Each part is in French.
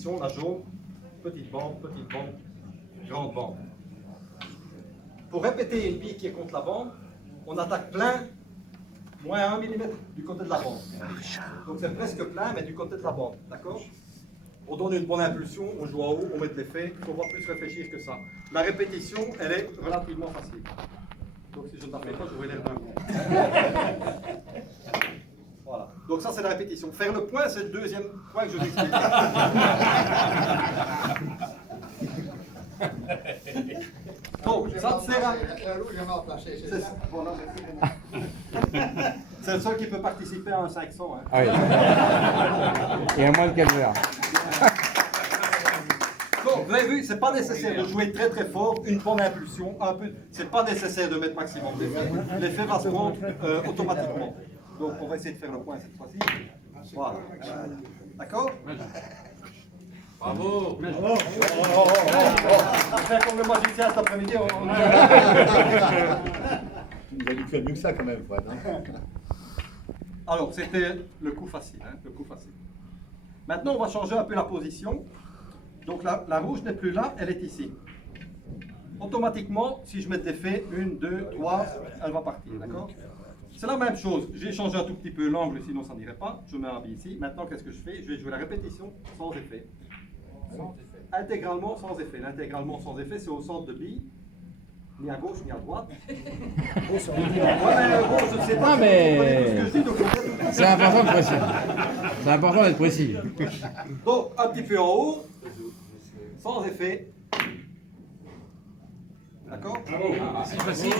répétition, la jaune, petite bande, grande bande. Pour répéter une bille qui est contre la bande, on attaque plein, moins 1 mm du côté de la bande. Donc c'est presque plein, mais du côté de la bande, d'accord? On donne une bonne impulsion, on joue en haut, on met de l'effet, il faut pas plus réfléchir que ça. La répétition, elle est relativement facile. Donc si je ne la fais pas, j'aurai l'air d'un con. Voilà. Donc ça c'est la répétition. Faire le point, c'est le deuxième point que je vais expliquer. Donc ça ne sert à... C'est le seul qui peut participer à un 500. Hein. Ah oui. Et à moins de calvaire. Donc, vous avez vu, c'est pas nécessaire de jouer très très fort, une bonne impulsion, un peu. C'est pas nécessaire de mettre maximum d'effet. L'effet va se rendre automatiquement. Donc, on va essayer de faire le point cette fois-ci. Voilà. D'accord? Bravo! On va faire comme le magicien cet après-midi. Tu nous as dit que tu as mieux que ça quand même, Fred. Hein. Alors, c'était le coup facile. Hein, le coup facile. Maintenant, on va changer un peu la position. Donc la rouge n'est plus là, elle est ici. Automatiquement, si je mets des faits, 1, 2, 3, elle va partir, d'accord? C'est la même chose, j'ai changé un tout petit peu l'angle, sinon ça n'irait pas. Je mets un bille ici. Maintenant, qu'est-ce que je fais? Je vais jouer la répétition sans effet. Intégralement sans effet. L'intégralement sans effet, c'est au centre de bille. Ni à gauche, ni à droite. Ouais, mais bon, je ne sais pas. Non, mais- Vous comprenez tout ce que je dis, donc C'est important de préciser. C'est important d'être précis. Donc, un petit peu en haut, sans effet. D'accord? C'est facile.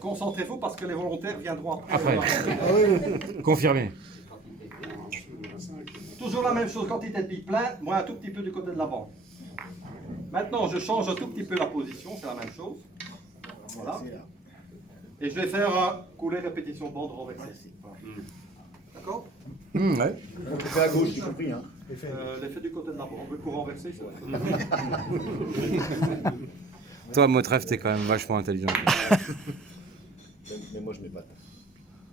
Concentrez-vous parce que les volontaires viendront Après. Confirmé. Toujours la même chose, quantité de billes plein, moins un tout petit peu du côté de la bande. Maintenant, je change un tout petit peu la position, c'est la même chose. Voilà. Et je vais faire couler répétition bande renversée. Voilà. D'accord? Ouais. On fait à gauche, j'ai compris. Hein. L'effet du côté de la bande. Le coup renversé, c'est vrai. Toi, Motref, t'es quand même vachement intelligent. Mais moi, je m'épate.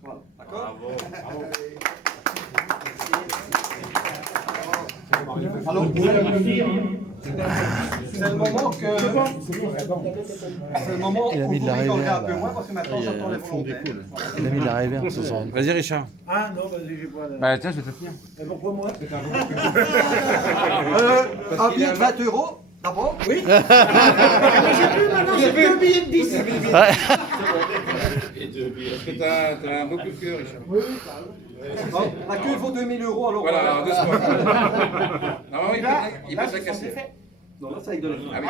Voilà. D'accord? Alors, c'est le moment que. C'est le moment Il a où mis vous de la rigolez un réverb, peu moins parce que maintenant j'entends les volontaires. Il a mis de la réverb ce soir. Vas-y, Richard. Ah non, vas-y, j'ai pas. Bah, tiens, je vais te tenir. Et pourquoi moi? Un billet de 20 euros, d'abord. Oui. J'ai plus un billet de 10. Parce que t'as un beau coup de cœur, Richard. La queue vaut 2000 euros, alors. Voilà, alors 2 secondes. Normalement, il peut se la casser. Non, là, c'est avec de l'effet. Ah oui.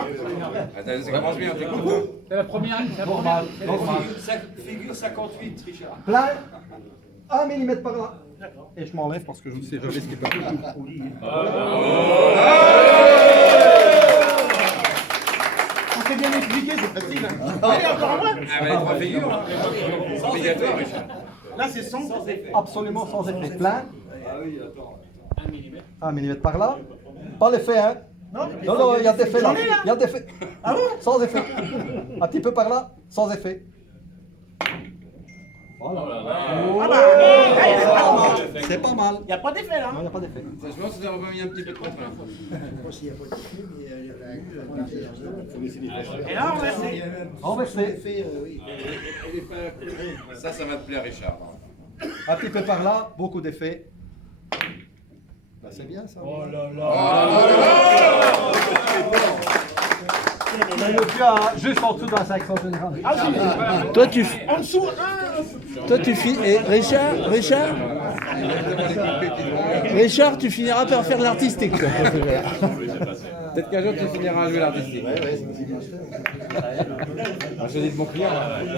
Attends, ça commence bien, t'écoutes. C'est la première. Normal, normal. Figure 58, Richard. Plein, 1 mm par là. Et je m'enlève parce que je ne sais jamais ce qui peut arriver. On s'est bien expliqué, c'est facile. Allez, encore moins. Ah bah, 3 figures. Hein. Obligatoire, Richard. Là, c'est 100. Absolument sans effet. Plein. 1 mm par là. Pas l'effet, hein? Non, Non, il y a des faits là. J'en ai là. Il y a des faits. Ah bon? Sans effet. Un petit peu par là, sans effet. Voilà. Ah bah, C'est pas mal. il n'y a pas d'effet là. Non, il n'y a pas d'effet. Franchement, ça doit remis un petit peu de contre. Et là, on va essayer. Renversé. Ça va te plaire, Richard. Un petit peu par là, beaucoup d'effets. Bah, c'est bien ça. Oh là là. On a le pied juste en dessous de la 500 générale. Ah, si. Toi, tu, En dessous, toi, tu finis. Et Richard, tu finiras par faire l'artistique. Toi. Peut-être qu'un jour tu finiras à jouer l'artistique. Je dis de mon client. Hein?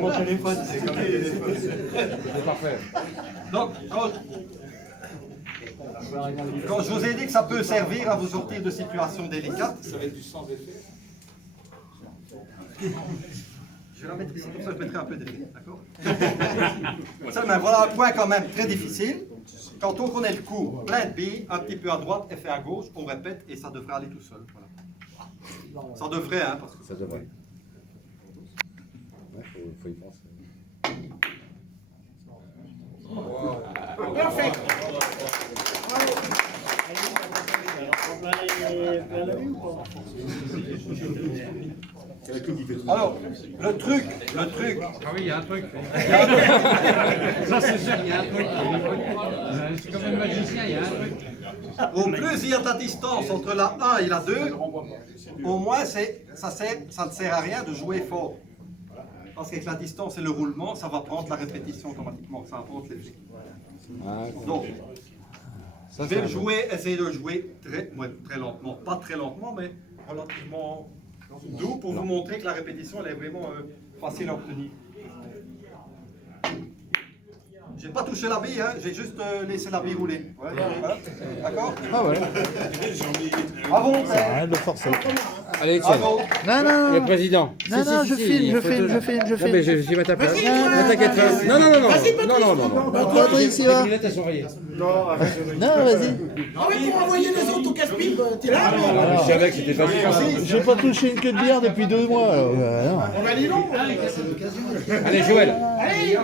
Mon téléphone, c'est parfait. Donc, quand je vous ai dit que ça peut servir à vous sortir de situations délicates, ça va être du sans effet. Je vais la mettre ici, comme ça je mettrai un peu d'effet, d'accord? Seulement, voilà un point quand même très difficile. Quand on connaît le coup, plein de billes, un petit peu à droite, effet à gauche, on répète et ça devrait aller tout seul. Voilà. Ça devrait, hein, parce que Ça devrait. Ouais, faut y penser. parfait. C'est la queue qui fait tout. Alors, le truc. Ah oui, il y a un truc. Ça, c'est sûr, il y a un truc. C'est comme un magicien, il y a un truc. Au plus il y a de la distance entre la 1 et la 2, au moins ça ne sert à rien de jouer fort. Parce qu'avec la distance et le roulement, ça va prendre la répétition automatiquement, ça va prendre l'effet. Donc, je vais essayer de jouer très lentement. Pas très lentement, mais relativement doux pour vous montrer que la répétition elle est vraiment facile à obtenir. J'ai pas touché la bille, hein, j'ai juste laissé la bille rouler. Voilà. D'accord? Ah ouais. Bravo! Rien de le forcer. Allez, Étienne. Bravo! Non, non, Le non. président. Non, non, je filme. Non, mais je suis à ta place. Ne t'inquiète pas. Non. Patrice, il va. Les lunettes, elles sont rayées. Non, vas-y. Ah oui, pour envoyer les autres au casse-pipe, t'es là, mais... Je savais que c'était facile. J'ai pas touché une queue de bière depuis 2 mois. Alors, non. On va aller long. Allez, Joël. Allez.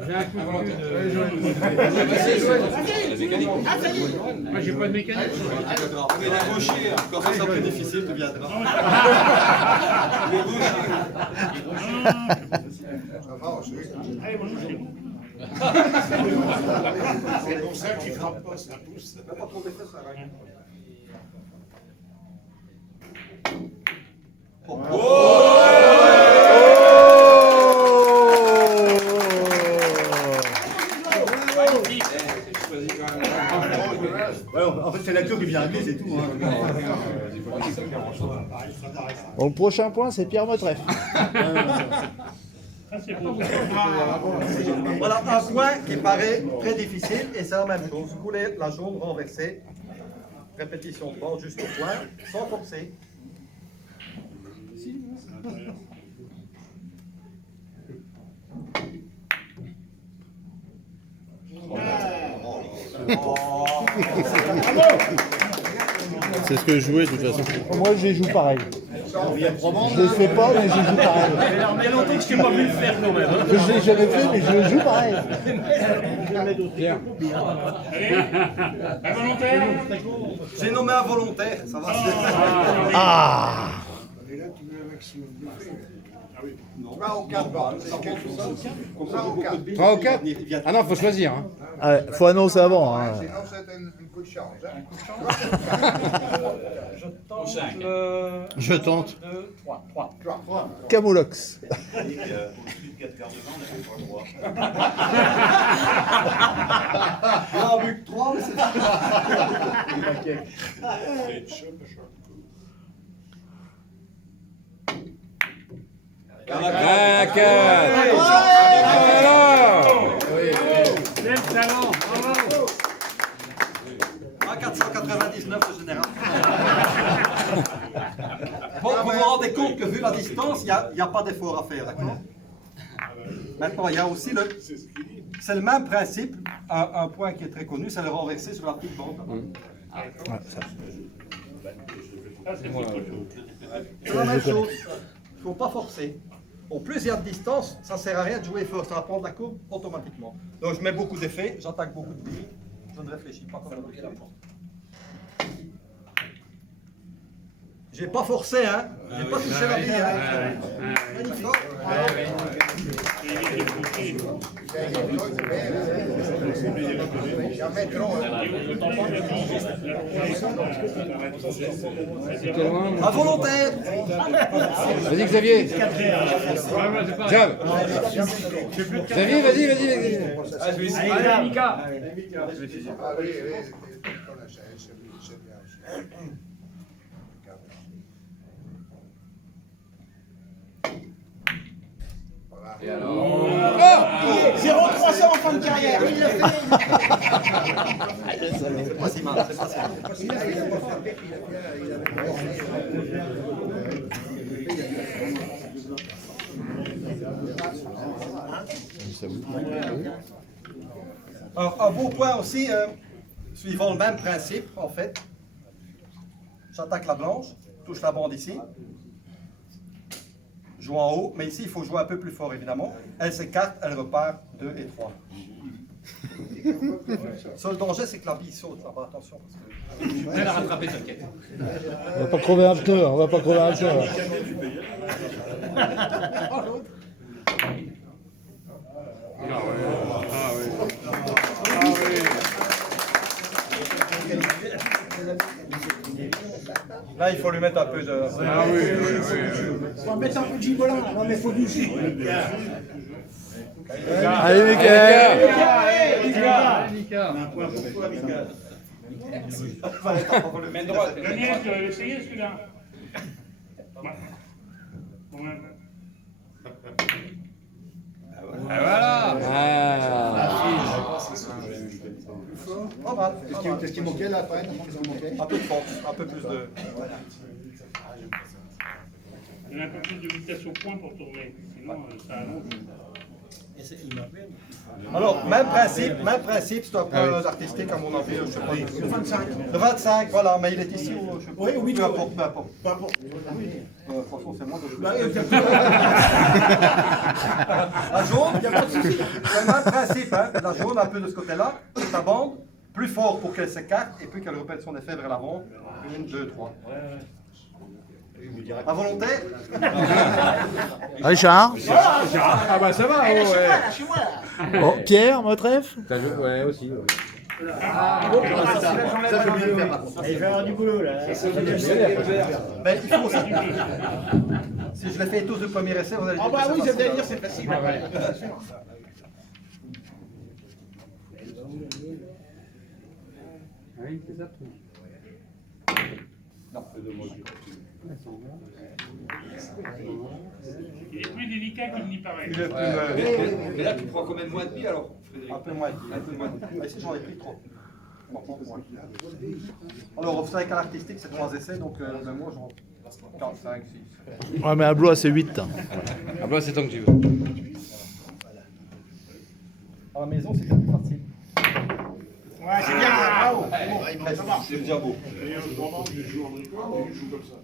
J'ai un coup de cul de... Ah, ça y est. Moi, j'ai pas de mécanique. Mais la gaucher, quand ça sera plus difficile, deviendra. C'est pour ça qu'il frappe pas, ça pousse. Pas trop d'effet, ça rien. Ouais, en fait, c'est la queue qui vient régler, c'est tout. Hein. Bon, le prochain point, c'est Pierre Motreff. Voilà un point qui paraît très difficile et c'est la même chose. Couler la jaune renversée, répétition de bande jusqu'au point, sans forcer. C'est ce que je jouais de toute façon. Moi, je joue pareil. Je le fais pas, mais je joue pareil. Il y a longtemps que je t'ai pas vu le faire quand même. Je l'ai jamais fait, mais je joue pareil. Pierre. Un volontaire. J'ai nommé un volontaire, ça va. Ah! 3 ou 4 balles. 3 ou 4. Ah non, faut choisir. Hein. Ouais, faut annoncer avant. Hein. Sinon, c'est un coup de chance. Hein. Je tente. 3. Camoulox. Là, vu que 3, mais c'est... Ah, 4. Alors. Quel talent, bravo. 499 le général. Bon, vous vous rendez compte que vu la distance, il n'y a pas d'effort à faire, d'accord? Maintenant, il y a aussi le... C'est le même principe, un point qui est très connu, c'est le renverser sur la petite bande. C'est la même chose, il ne faut pas forcer. Au plus il y a de distance, ça ne sert à rien de jouer fort, ça va prendre la courbe automatiquement. Donc je mets beaucoup d'effets, j'attaque beaucoup de billes, je ne réfléchis pas comme d'habitude. J'ai pas forcé, hein. J'ai pas touché la bille, hein. Magnifique. Un volontaire. Vas-y, Xavier. Jab. Xavier, vas-y. Allez, Mika. Et alors 0-300 en fin de carrière. Il le fait. C'est pas si mal, c'est pas si mal. Alors, un beau point aussi, suivant le même principe, en fait. J'attaque la blanche, touche la bande ici. Joue en haut, mais ici il faut jouer un peu plus fort évidemment. Elle s'écarte, elle repart 2 et 3. Seul danger, c'est que la bille saute là-bas, attention. Parce que... Tu peux la rattraper, t'inquiète. On va pas crever un pneu, on va pas crever un pneu. Là, il faut lui mettre un peu de... On va mettre un peu de gibolin, on va mettre au bougie. Allez, Mickaël. Mika. Main droite. Daniel, tu vas l'essayer celui-là? Voilà. Pas mal, pas mal. Qu'est-ce qui manquait là, après? Qu'est-ce qui manquait? Un peu de force, un peu plus de... Il y a un peu plus de vitesse au point pour tourner, sinon ça allonge. Alors, même principe, c'est un peu artistique à mon avis, je sais pas. Le 25. Le 25, voilà, mais il est ici ou je sais pas. Oui, oui, peu importe, peu importe. Pas pour. Franchement, c'est moi. Bah, La jaune, il n'y a pas de souci. C'est le même principe, hein. La jaune, un peu de ce côté-là, sa bande, plus fort pour qu'elle s'écarte et puis qu'elle répète son effet vers l'avant. 1, 2, 3. À volonté. Richard. Ah bah ça va, oh, ouais. Chez moi là. Oh, Pierre, Motreff. Ouais, aussi. Ouais. Ça, je veux bien le faire par contre. Il va y avoir du boulot là. Mais il faut aussi. Si je les fais tous du premier essai, vous allez Ah dire bah que oui, c'est j'allais facile, dire hein. c'est facile. Oui, c'est ça. Il est plus délicat qu'il n'y paraît. Il est plus, Mais là, tu prends combien de mois et demi alors, Frédéric? un peu moins. Un peu moins. Ah, ici, j'en ai pris trop. Alors, vous savez qu'à l'artistique, c'est 3 essais, donc ben, moi, j'en 4, 5, 6. Ouais, mais à Blois, c'est 8. Ah bah, c'est tant que tu veux. À la maison, c'est plus facile. Ouais, c'est bien, bravo. C'est déjà beau. Bien sûr que je le joue comme ça.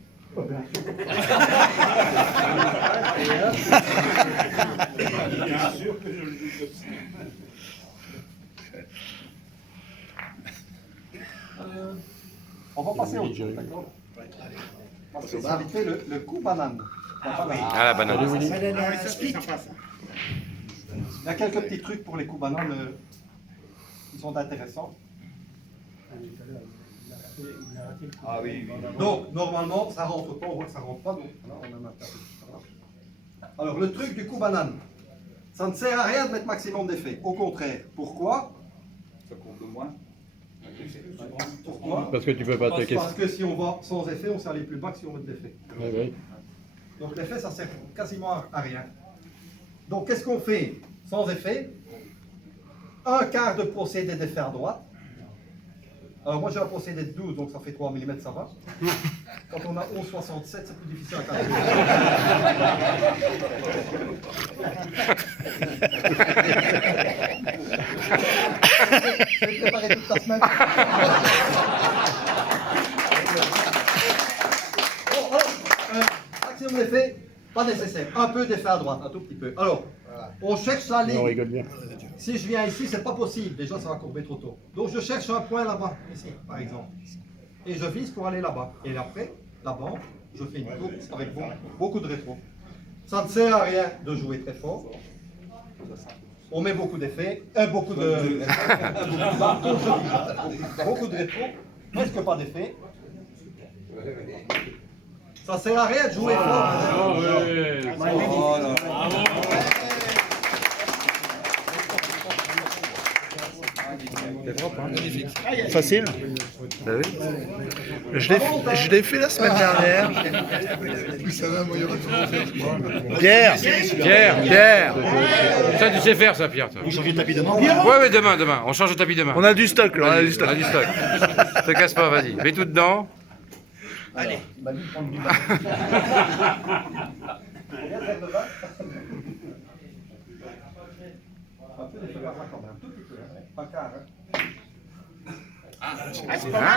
On va passer au tour, d'accord? Parce que ça vite fait le coup banane. Ah, la banane. Ça c'est sympa ça. Il y a quelques petits trucs pour les coups bananes qui sont intéressants. Ah oui, oui. Donc, normalement, ça rentre pas, on voit que ça rentre pas. Donc, là, on a un peu. Alors, le truc du coup banane, ça ne sert à rien de mettre maximum d'effet. Au contraire. Pourquoi? Ça compte de moins. Pourquoi? Parce que tu peux pas attaquer. Parce que si on va sans effet, on sert aller plus bas que si on met de l'effet. Ouais, ouais. Donc l'effet, ça sert quasiment à rien. Donc qu'est-ce qu'on fait sans effet? Un quart de procédé d'effet à droite. Alors moi j'ai un procédé de 12, donc ça fait 3 mm, ça va. Quand on a 11,67, c'est plus difficile à calculer. Je vais préparer toute la semaine. Bon, alors, maximum d'effet, pas nécessaire. Un peu d'effet à droite, un tout petit peu. Alors, on cherche la On ligne. rigole bien. Si je viens ici, c'est pas possible. Déjà, ça va courber trop tôt. Donc, je cherche un point là-bas, ici, par exemple. Et je vise pour aller là-bas. Et après, là-bas, je fais une course avec beaucoup de rétro. Ça ne sert à rien de jouer très fort. On met beaucoup d'effets, beaucoup de beaucoup de rétro, presque pas d'effets. Ça sert à rien de jouer fort. Ah ouais. Facile. Bah oui. Je l'ai fait la semaine dernière. Pierre. Pierre. Ça, tu sais faire ça, Pierre. Toi. Vous changez de tapis demain? Ouais, demain. On change de tapis demain. On a du stock là. On a Vas-y, du stock. on a du stock. Te casse pas, vas-y. Mets tout dedans. Allez. Un peu d'effet par là quand même, un tout petit peu, hein. Pas quart, hein. Ah, c'est pas mal.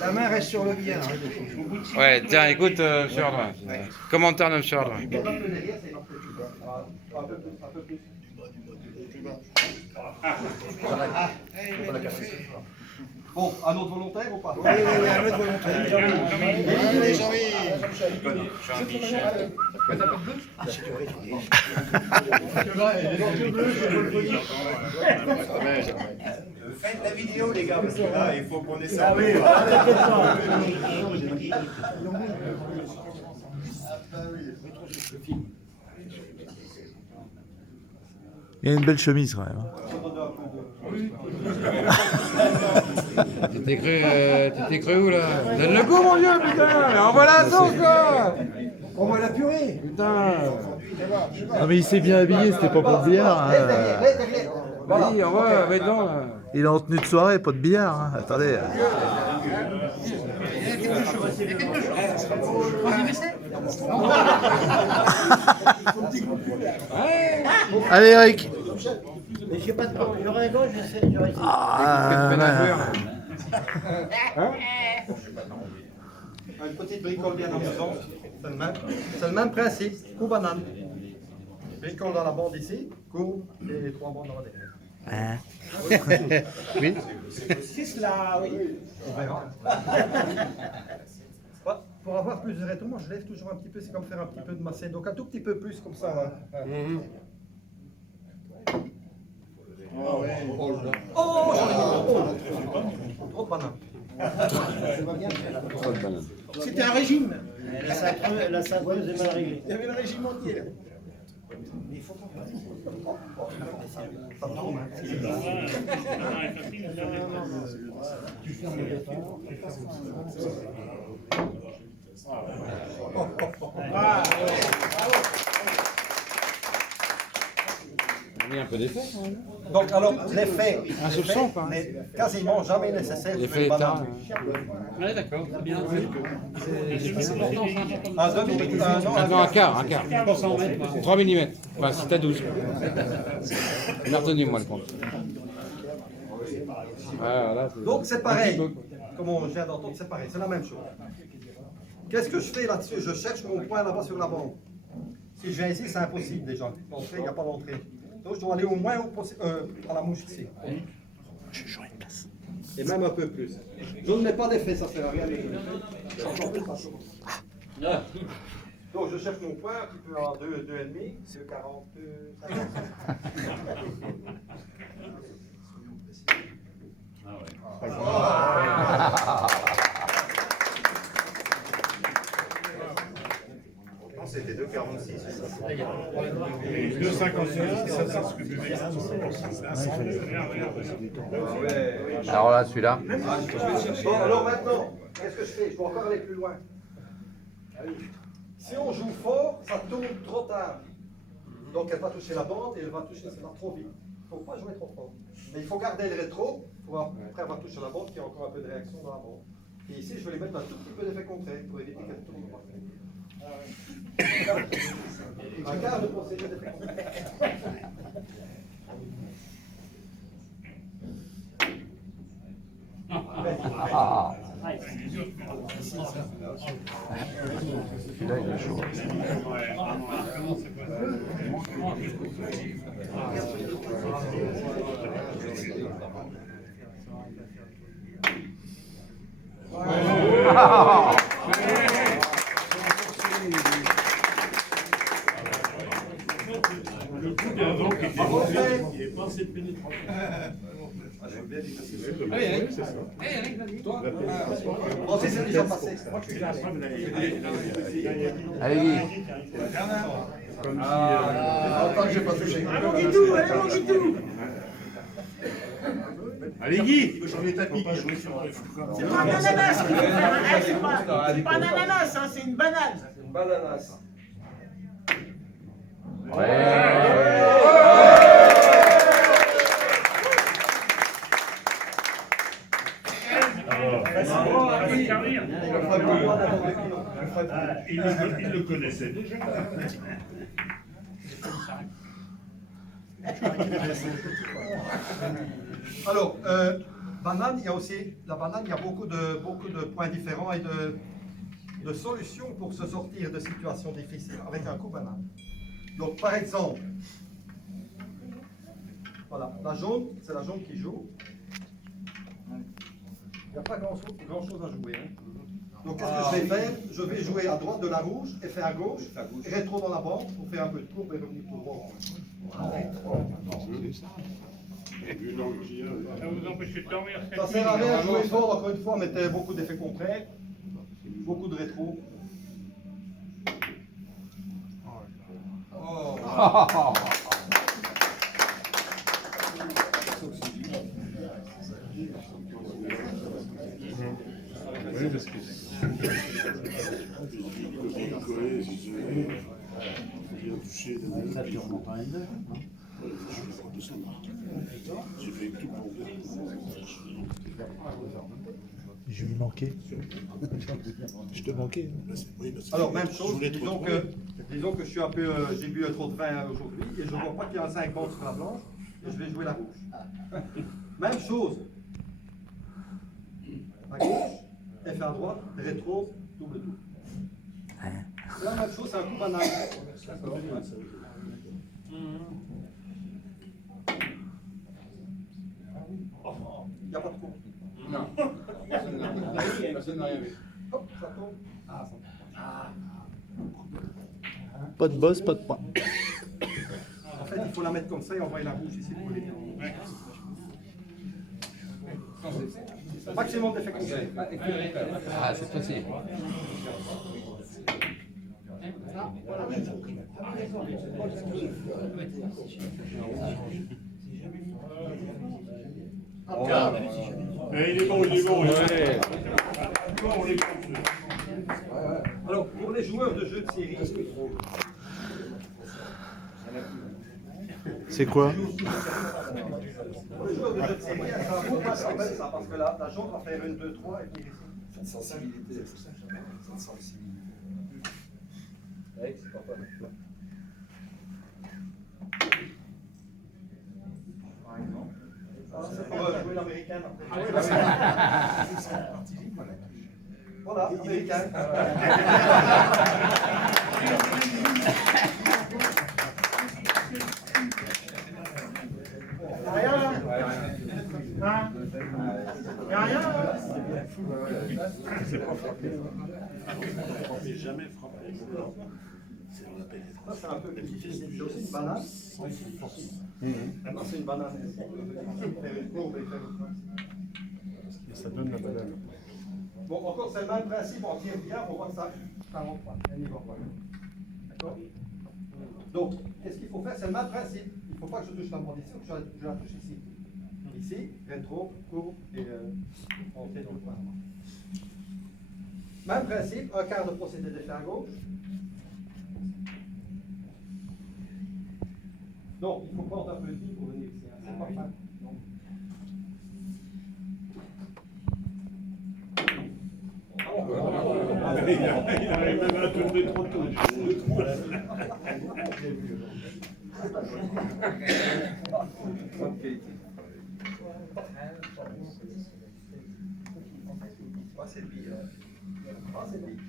La main reste sur le billard. Ouais, tiens, écoute, monsieur Ardouin. Commentaire de monsieur Ardouin. Un peu plus derrière, c'est un peu plus. Un peu plus, un peu plus. Bon, un autre volontaire ou pas? Oui, un autre volontaire. Faites la vidéo, les gars, parce que là, il faut qu'on ait ça. Il y a une belle chemise quand même. T'étais cru où là? Donne le coup, mon vieux, putain! Envoie la sauce, quoi! On va la purée. Putain! Non mais il s'est bien habillé, c'était pas pour le billard. Hein. Vas-y, envoie, mets dedans, là. Il est en tenue de soirée, pas de billard. Hein. Attendez. Allez Eric. Mais je sais pas de quoi. J'aurais un gauche, j'aurais essayé. Une petite bricole bien amusante. C'est le même principe. Coup banane. Bricole dans la bande ici, coup et les 3 bandes dans la derrière. Oui. C'est cela, oui. On verra. Pour avoir plus de retournement, je lève toujours un petit peu, c'est comme faire un petit peu de massé. Donc un tout petit peu plus comme ça. Oh, j'en ai mis trop de bananes. C'était un régime. La sabreuse est mal réglée. Il y avait le régime entier. Là. Ça tombe, hein. On a mis un peu d'effet, quand même. Donc alors l'effet pas. n'est quasiment jamais nécessaire sur L'effet une état. banane. Ouais, d'accord, c'est bien. C'est important, c'est important. Un demi, Maintenant, un quart. 300 mètres. 3 mm. Enfin, si t'as 12. Il m'a retenu, moi, le compte. Voilà, Donc c'est pareil. Comme on vient d'entendre, c'est pareil, c'est la même chose. Qu'est-ce que je fais là-dessus? Je cherche mon point là-bas sur la bande. Si je viens ici, c'est impossible déjà. L'entrée, il n'y a pas d'entrée. Donc je dois aller au moins à la mouche ici. Et même un peu plus. Je ne mets pas d'effet, ça ne sert à rien. Donc je cherche mon point un petit peu en 2,5, 2,40. C'était 2,46. 2,51, ça c'est ce que buvait Alors là, celui-là. Bon, alors maintenant, qu'est-ce que je fais? Je dois encore aller plus loin. Si on joue fort, ça tourne trop tard. Donc elle va toucher la bande et elle va toucher celle-là trop vite. Il ne faut pas jouer trop fort. Mais il faut garder le rétro pour après avoir touché la bande, qu'il y a encore un peu de réaction dans la bande. Et ici, je vais lui mettre un tout petit peu d'effet contraire pour éviter qu'elle tourne pas. Un quart de procédé d'effet contraire. Celui-là, il est chaud. Le coup d'un vent qui était mauvais, il n'est pas assez pénétrant. Allez, Eric, vas-y. Toi. Bon, c'est déjà passé. Allez, Guy. Longtemps que j'ai pas touché. Allez, mon Guidou, allez, mon Guidou. Allez Guy, il veut changer de tapis. C'est pas un ananas qu'il faut faire. Hein, c'est pas un ananas, hein, c'est une banane. Une bananas. Il le connaissait déjà. Alors, banane, il y a aussi, la banane, il y a beaucoup de points différents et de solutions pour se sortir de situations difficiles avec un coup banane. Donc, par exemple, voilà, la jaune, c'est la jaune qui joue. Il n'y a pas grand-chose à jouer. Hein. Donc, qu'est-ce que je vais faire? Je vais jouer à droite de la rouge et faire à gauche, rétro dans la bande pour faire un peu de courbe et revenir tout droit. Ça vous empêche de dormir cette Ça sert à rien de jouer fort, encore une fois, mettez beaucoup d'effets contraires, beaucoup de rétro. Oui, parce que Ça, tu remontes en N2. j'ai fait tout pour bien. Je lui manquais. Je te manquais. Alors, même chose, disons que je suis un peu, j'ai bu trop de vin aujourd'hui et je ne vois pas qu'il y a un 5 bandes sur la blanche et je vais jouer la rouge. Même chose. À gauche, F à droite, rétro, double tour. C'est la même chose, c'est un coup banal. D'accord. Il n'y a pas de coup. Non. Personne n'a rien vu. Hop, ça tombe. Ah, ça tombe. Pas de boss, pas de points. En fait, il faut la mettre comme ça et envoyer la rouge ici pour les bien. Maximum d'effets concrets. Ah, c'est possible. Il est bon, il est bon. Ouais. Alors, pour les joueurs de jeux de série, C'est quoi? pour les joueurs de jeux de série, ça va beaucoup pas s'en ça parce que la jaune va faire 1, 2, 3 et puis ici. Cette sensibilité. Cette sensibilité. Oui, c'est pas mal. Par exemple. Ça, c'est pour jouer l'américaine après. Voilà, américain. Rien là? Hein? Y'a rien là? Jamais frappé. Ça, c'est un peu plus difficile. C'est aussi une banane. Maintenant, c'est une banane. Faire une courbe et faire une courbe. Ça donne la banane. Bon, encore, c'est le même principe, on tire bien, on voit que ça rentre pas. Elle n'y va pas. D'accord? Donc, qu'est-ce qu'il faut faire? C'est le même principe. Il ne faut pas que je touche la bande ici, ou que je la touche ici. Ici, rétro, courbe et rentrer dans le coin. Même principe, un quart de procédé d'effet à gauche. Donc, il faut prendre un peu de vie pour venir ici. Hein. C'est pas fin. Non. Il arrive même à tomber trop tôt. C'est le billet. C'est le billet.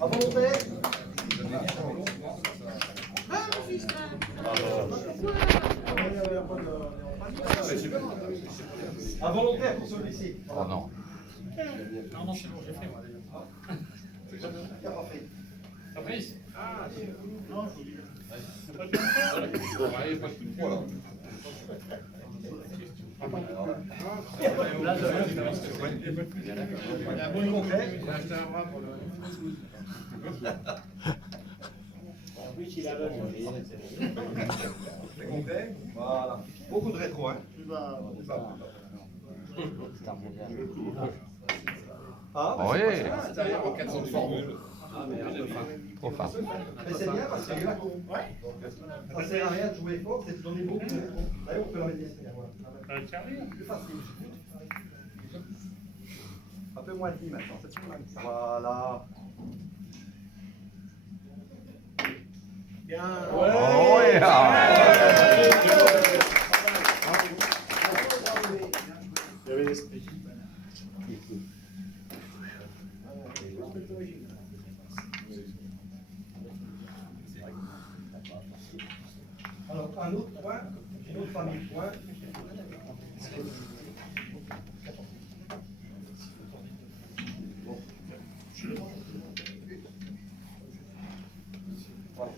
À volonté. À volonté pour celui-ci. Oh non. Non, c'est bon, j'ai fait moi déjà. Il a pas fait. Fabrice? Ah, non, je vous dis. Allez, pas une fois là. Un bon concret. C'est concret. Voilà. Beaucoup de rétro, hein. Ah, bah, Oui. C'est-à-dire en 400 formules. Trop fin. mais c'est bien parce qu'il y a la courbe. Ça sert à rien de jouer fort, c'est de donner beaucoup de rétro. D'ailleurs, on peut la mettre ici. Voilà. Ça va te servir. Plus facile. Un peu moins de vie maintenant, c'est plus mal. Voilà. Bien. Oh, Il y avait l'esprit. Alors, un autre point, une autre famille de points. Voilà.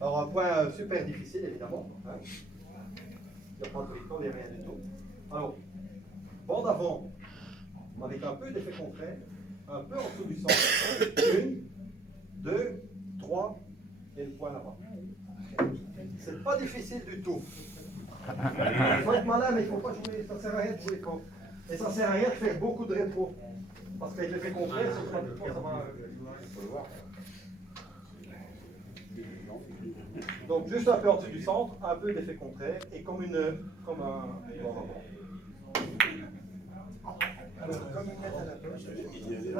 Alors, un point super difficile, évidemment. Hein. Il n'y a pas de victoire, il n'y a rien du tout. Alors, bande avant, avec un peu d'effet concret, un peu en dessous du centre. 1, 2, 3, et le point là-bas. C'est pas difficile du tout. Il faut être malin, mais il ne faut pas jouer, ça ne sert à rien de jouer contre. Et ça ne sert à rien de faire beaucoup de rétro. Parce qu'avec l'effet concret, ça sera du ça va. Donc juste un peu en dessous du centre, un peu d'effet contraire, et comme un bord avant. Alors, comme une lettre à la poche, là,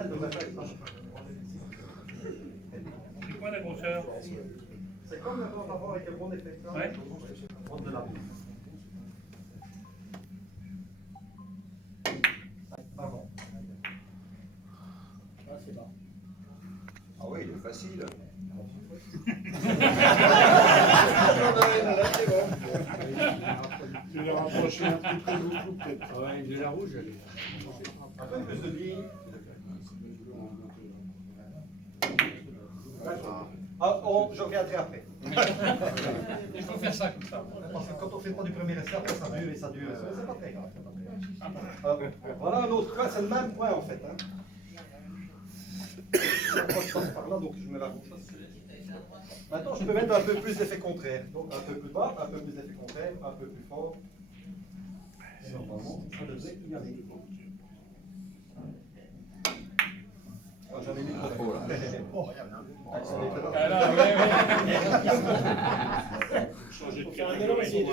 elle devrait pas être là. C'est quoi la grosseur? C'est comme le bord avant avec le bon effet. Ouais. Bord de la boue. Avant. Ah, c'est bon. Ah oui, il est facile. Tu l'as rapproché un petit peu beaucoup, peut-être. Ah ouais, de la rouge, elle est. Un peu plus de billes. Ah, je reviendrai après. Il faut faire ça comme ça. Parce que quand on ne fait pas du premier essai, après ça dure et ça dure. C'est pas très grave. Alors, voilà un autre cas, c'est le même point en fait. Hein. Je passe par là, donc je me la gauche. Maintenant, je peux mettre un peu plus d'effet contraire. Donc un peu plus bas, un peu plus d'effet contraire, un peu plus fort. Et normalement, ça devrait y aller. Oh, j'en ai mis trop fort là. Changer de catégorie.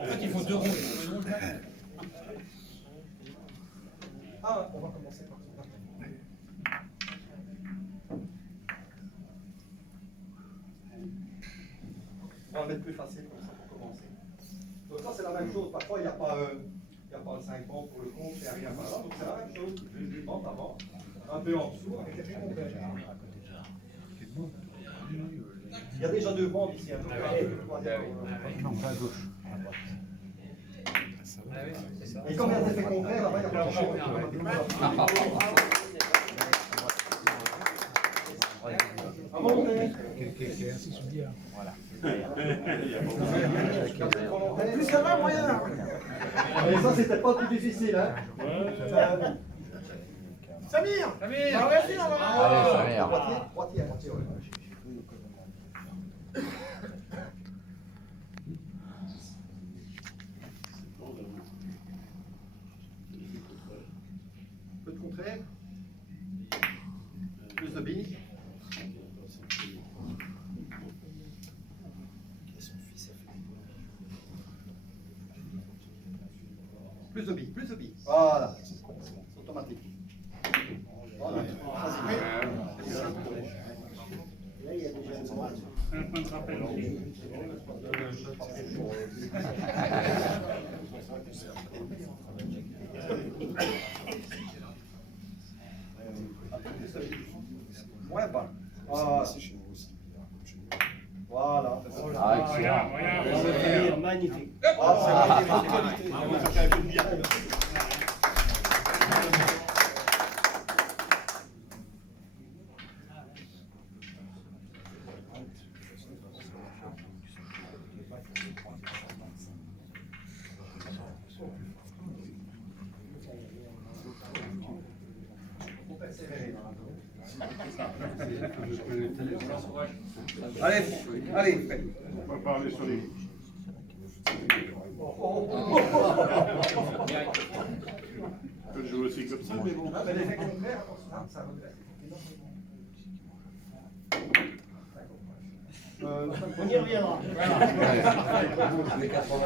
En fait, il faut deux rouges. Ah, on va commencer par ça. On va le mettre plus facile comme ça pour commencer. Donc ça c'est la même chose, parfois il n'y a pas le 5 bandes pour le compte, il n'y a rien par là, donc c'est la même chose. Une bande avant, un peu en dessous, avec l'effet contraire. Il y a déjà deux bandes ici, un peu Non, pas à gauche. et comme il y a des effets contraires, là-bas il n'y a pas de bandes. Plus ça va, moyen. Et ça, c'était pas tout difficile, hein. Samir. Samir. Ah, vas-y, on va. Allez, Samir. Droitier, ouais. Peu de contraire. Plus de billes. Plus de billes, plus de billes. Voilà. C'est automatique. Voilà. Là, il y a déjà Un point de rappel aussi. moins bas. Voilà. Voilà. Regarde, regarde. Magnifique. Ah, Allez, allez, fais. On va parler sur les. On peut jouer aussi comme ça, mais bon. mais l'effet contraire, ça regrette. On y reviendra. Les 80 ans.